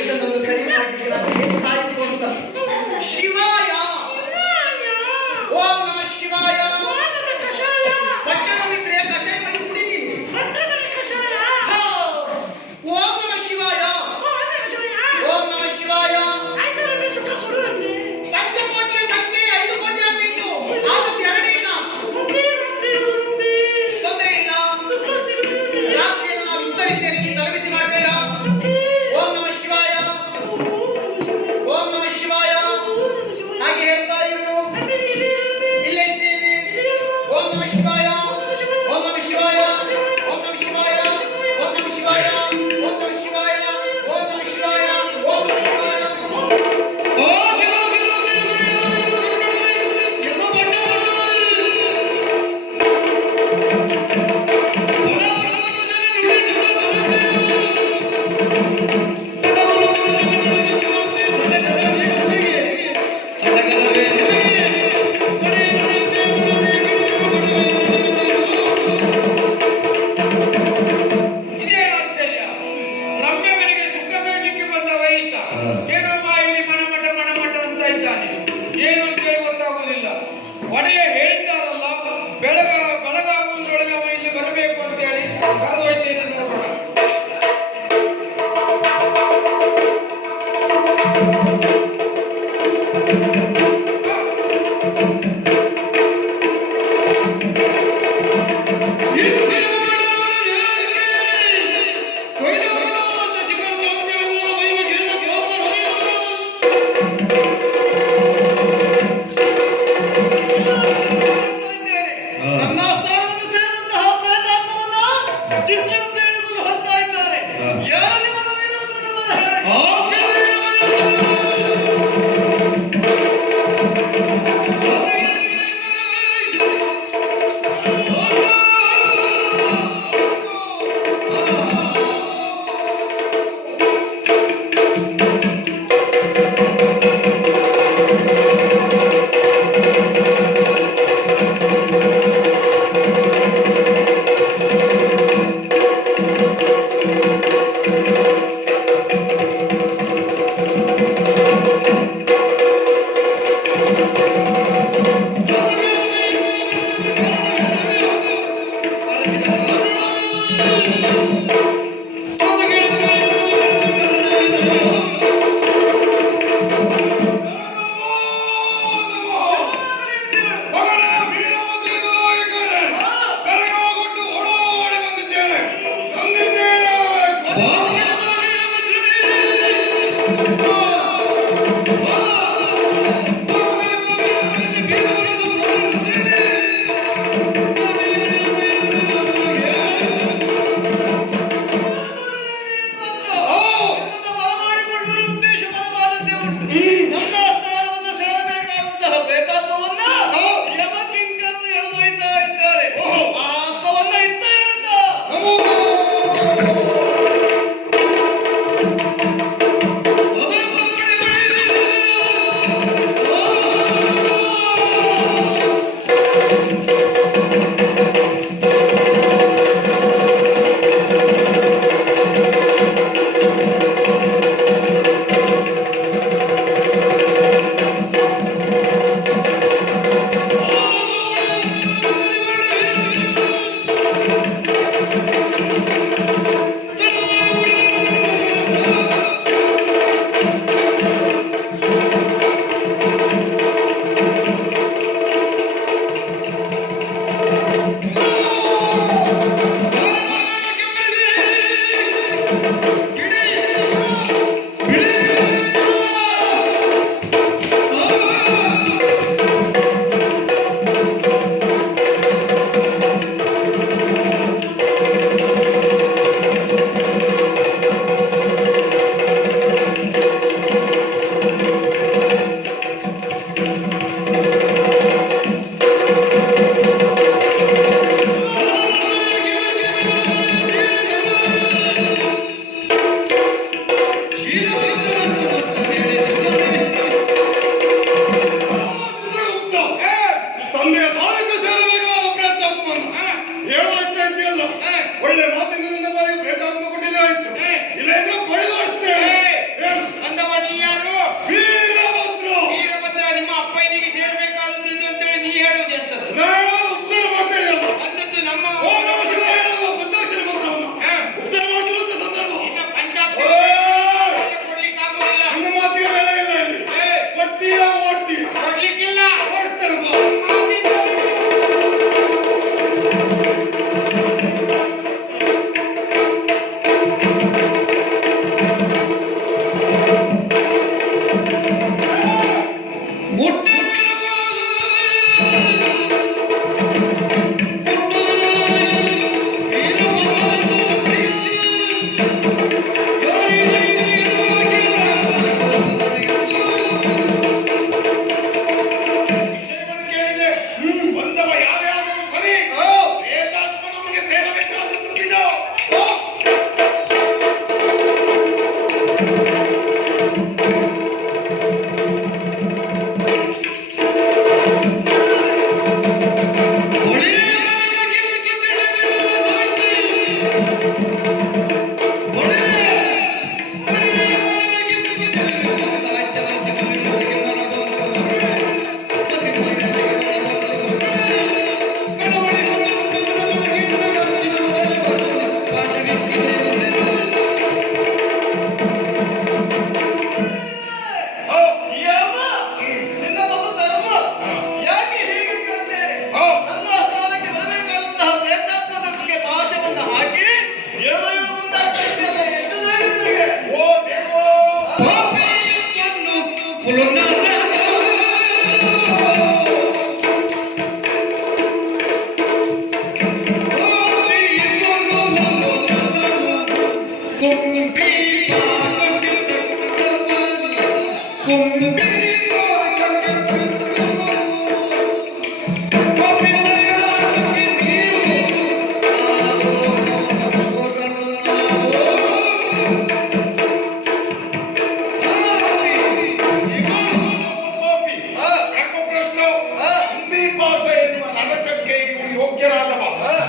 ಇದನ್ನೊಂದು ಸರಿ ಮಾಡಲಿಕ್ಕೆ ನಾನು ಹೇಗೆ ಸಾಯಿತು ಅಂತ. ಶಿವಾಯ ಓಂ ನಮಃ ಶಿವಾಯ. ಹೊಟ್ಟೆ ನೋವಿದ್ರೆ ಕಷಾಯ ಮಾಡಿ ಕುಡಿದಿ. ಓಂ ನಮಃ ಶಿವಾಯ ಓಂ ನಮಃ ಶಿವಾಯ. ಪಂಚಕೋಟಿಯ ಸಂಖ್ಯೆ 5 ಕೋಟಿ ಆಗಿತ್ತು. ಆದದ್ದು ಎರಡೇನ ತೊಂದರೆ ಇಲ್ಲ. ರಾತ್ರಿಯನ್ನು ನಾವು ವಿಸ್ತರಿಸ್ತೇನೆ, ಈ ತಲೆಬಿಸಿ ಮಾಡಬೇಡ. ಓಂ ನಮಃ ಶಿವಾಯ ಓಂ ನಮಃ ಶಿವಾಯ ಹಾಗೆ ಹೇಳ್ತಾ ಇರು. ಇಲ್ಲೇ ಇದ್ದೇನೆ. ಓಂ ನಮಃ ಶಿವಾಯ ಓಂ ನಮಃ ಶಿವಾಯ ಓಂ ನಮಃ ಶಿವಾಯ ಓಂ ನಮಃ ಶಿವಾಯ ಓಂ ನಮಃ ಶಿವಾಯ ಓಂ ನಮಃ ಶಿವಾಯ ಓಂ ನಮಃ ಶಿವಾಯ. ಒಡೆಯ ಹೇಳಿದ್ದಾರಲ್ಲ, ಬೆಳಗಾಗುವುದರೊಳಗೆ ಅವ ಇಲ್ಲಿ ಬರಬೇಕು ಅಂತ ಹೇಳಿ ಕರೆದೊಯ್ತೇನೆ. ನೋಡೋಣ. ಯೋಗ್ಯರಾದವ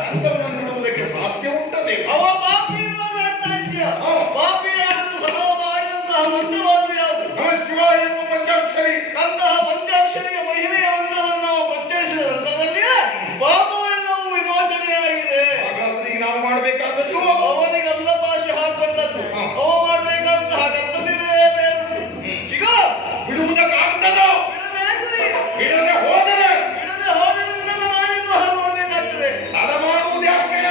ಅಂತವನ್ನ ಬಿಡುವುದಕ್ಕೆ ಸಾಧ್ಯ ಉಂಟದೆ. ಅವ ಪಾಪಿ ಮಾತಾಡ್ತಾ ಇದೆಯಾ? ಪಾಪಿ ಯಾರು ಸಮಾವ ಮಾಡಿದಂತಹ ಮಂತ್ರವಾದ್ರು ಯಾವುದು? ನಮ ಶಿವಾಯ ಎಂಬ ಪಂಚಾಕ್ಷರಿ ಅಂತಹ ಪಂಚಾಕ್ಷರಿಯ ಮಹಿಮೆಯ ಮಂತ್ರವನ್ನು ನಾವು ಪರಿಚಯಿಸಿದ ನಂತರದಲ್ಲಿಯೇ ಪಾಪವೆಲ್ಲವೂ ವಿಮೋಚನೆಯಾಗಿದೆ. ಹಾಗಾದ್ರೆ ಈಗ ನಾವು ಮಾಡಬೇಕಾದದ್ದು ಅವನಿಗೆ ಅಲ್ಲಪಾಶಿ ಹಾಕುವಂತದ್ದು ಅವ ಮಾಡಬೇಕಾದಂತಹ ಕರ್ತವ್ಯವೇ ಬೇರೆ. ಈಗ ಬಿಡುವುದಕ್ಕಾಗ್ತದ ಬಿಡಬೇಕು. ಬಿಡದೆ ಹೋದರೆ ಬಿಡದೆ ಹೋದ್ರಿಂದ ನಾನಿನ್ನು ಹಾಗೆ ನೋಡ್ಬೇಕಾಗ್ತದೆ. ತಡ ಮಾಡುವುದು ಯಾಕೆ?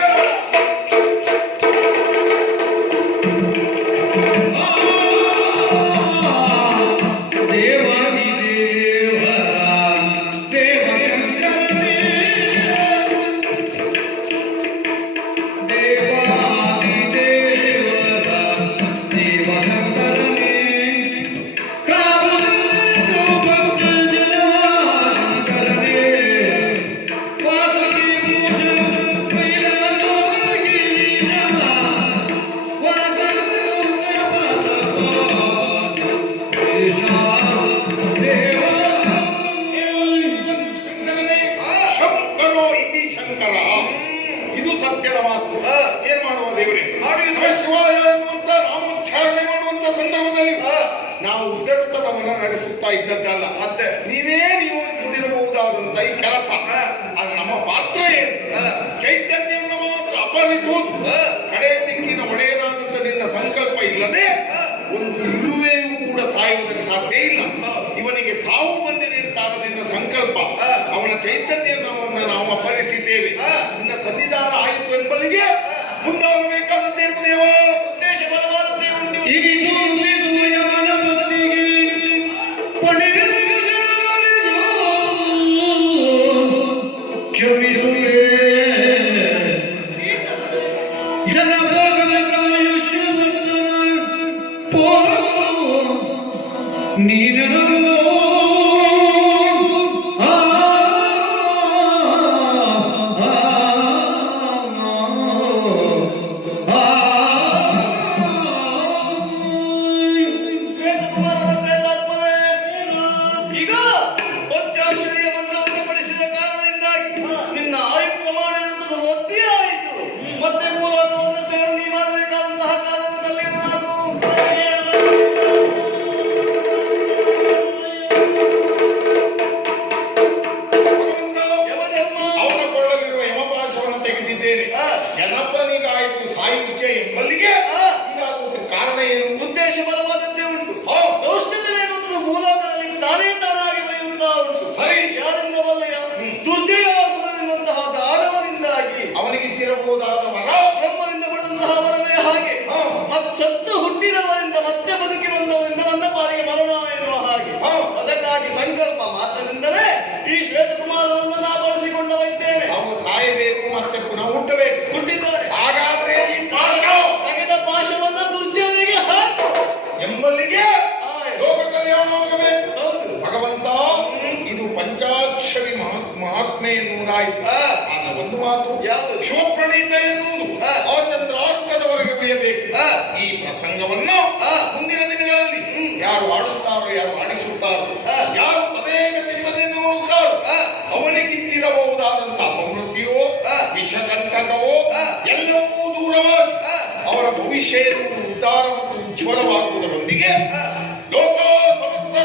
ಶಂಕರೋ ಇತಿ ಶಂಕರ, ಇದು ಸತ್ಯದ ಮಾತು. ಏನ್ ಮಾಡುವ ದೇವರೇ? ನಮಃ ಶಿವಾಯ ಎನ್ನುವಂತ ನಾಮೋಚ್ಚಾರಣೆ ಮಾಡುವಂತ ಸಂದರ್ಭದಲ್ಲಿ ನಾವು ಉದ್ದಟತನವನ್ನು ನಡೆಸುತ್ತಾ ಇದ್ದದ್ದಲ್ಲ, ಮತ್ತೆ ನೀವೇ ನಿಯೋಜಿಸದಿರಬಹುದಾದಂತ ಈ ಕೆಲಸ. ಅದು ನಮ್ಮ ಪಾತ್ರ ಏನು? ಚೈತನ್ಯವನ್ನು ಮಾತ್ರ ಅಪಹರಿಸುವುದು. ಕಡೆ ದಿಕ್ಕಿನ ಒಡೆಯನಾದಂತ ನಿನ್ನ ಸಂಕಲ್ಪ ಇಲ್ಲದೆ ಒಂದು ಇರುವೆಯೂ ಕೂಡ ಸಾಯುವುದಕ್ಕೆ ಸಾಧ್ಯ ಇಲ್ಲ. ಇವನಿಗೆ ಸಾವು ಬಂದಿದೆ ಅಂತಾದ ನಿನ್ನ ಸಂಕಲ್ಪ, ಅವನ ಚೈತನ್ಯವನ್ನು ನಾವು ಅಪಹರಿಸಿದ್ದೇವೆ. ನಿನ್ನ ಸನ್ನಿಧಾನ ಆಯಿತು ಎಂಬಲ್ಲಿಗೆ ಮುಂದಾಗಬೇಕಾದದ್ದೇನು ದೇವ? ಉದ್ದೇಶ ಬಲವಾದದ್ದೇ ಉಂಟು. ಈಗ ಪಂಚಾಕ್ಷರಿಯ ಮಂತ್ರವನ್ನು ಪಡಿಸಿದ ಕಾರಣದಿಂದಾಗಿ ನಿನ್ನ ಆಯು ಪ್ರಮಾಣ ಎನ್ನುವುದು ಒದ್ದೇ ಆಯಿತು. ಮತ್ತೆ ಮೂಲವನ್ನು ಸೇರಿ ನೀ ಮಾಡಬೇಕಾದಂತಹ ಕಾರಣದಲ್ಲಿ ನಾನು ಅವನ ಕೊಳ್ಳಲಿರುವ ಯಮಪಾಶವನ್ನು ತೆಗೆದಿದ್ದೇನೆ. ಜನಪನಿಗಾಯಿತು ಸಾಯುಜ್ಯ ಎಂಬಲ್ಲಿಗೆ ಇದಾಗುವುದಕ್ಕೆ ಕಾರಣ ಏನು? ಉದ್ದೇಶ ಬಲವಾದದ್ದೇ ಉಂಟು. ದೋಷದಲ್ಲಿ ಎನ್ನುವುದು ಭೂಲೋಕದಲ್ಲಿ ತಾನೇ ತಾನಾಗಿ ಬೆಳೆಯುತ್ತಾ ಉಂಟು. ಸರಿ. ಯಾರಿಂದ ಬಲ್ಲೆಯ? ದುರ್ಜಯಾಸುರನೆನ್ನುವಂತಹ ದಾನವನಿಂದಾಗಿ ಅವನಿಗಿದ್ದಿರಬಹುದಾದ ವರ ಬ್ರಹ್ಮನಿಂದ ಪಡೆದಂತಹ ವರವೇ ಹಾಗೆ. ಸತ್ತು ಹುಟ್ಟಿದವರಿಂದ ಮತ್ತೆ ಬದುಕಿ ಬಂದವರಿಂದ ನನ್ನ ಪಾಲಿಗೆ ಮರಣ ಎನ್ನುವ ಹಾಗೆ. ಅದಕ್ಕಾಗಿ ಸಂಕಲ್ಪ ಮಾತ್ರದಿಂದಲೇ ಈ ಶ್ವೇತಕುಮಾರನನ್ನು ನಾ ಬಳಸಿಕೊಂಡವೈದ್ದೇನೆ. ಅವನು ಸಾಯಬೇಕು ಮತ್ತೆ ಪುನಃ ಹುಟ್ಟಬೇಕು. ಹುಟ್ಟಿದ್ದಾರೆ. ಹಾಗಾದ್ರೆ ಈ ಪಾಶ ತೆಗೆದ ಪಾಶವನ್ನ ದುರ್ಜನಿಗೆ ಹಾಕು ಎಂಬಲ್ಲಿಗೆ ಲೋಕ ಕಲ್ಯಾಣವಾಗಬೇಕು. ಹೌದು. ಭಗವಂತ, ಇದು ಪಂಚಾಕ್ಷರಿ ಮಹಾತ್ಮೆ ಎನ್ನುವುದಾಯಿತು. ಆಗ ಒಂದು ಮಾತು ಯಾವುದು? ಶಿವಪ್ರಣೀತ ಎನ್ನುವುದು ಆ ಚಂದ್ರಾರ್ಕದವರೆಗೆ ಉಳಿಯಬೇಕು. ಈ ಪ್ರಸಂಗವನ್ನು ಮುಂದಿನ ದಿನಗಳಲ್ಲಿ ಯಾರು ಆಡುತ್ತಾರೋ, ಯಾರು ಆಡಿಸುತ್ತಾರೋ, ಯಾರು ತದೇಕ ಚಿತ್ತದಿಂದ ನೋಡುತ್ತಾರೋ ಅವನಿಗಿದ್ದಿರಬಹುದಾದಂತ ಅಪಮೃತ್ಯುವೋ ವಿಷಕಂಠಕವೋ ಎಲ್ಲವೂ ದೂರವಾಗಿ ಅವರ ಭವಿಷ್ಯ ಉದ್ಧಾರ ಮತ್ತು ಉಜ್ವಲವಾಗುವುದರೊಂದಿಗೆ ಲೋಕ ಸಮಸ್ತ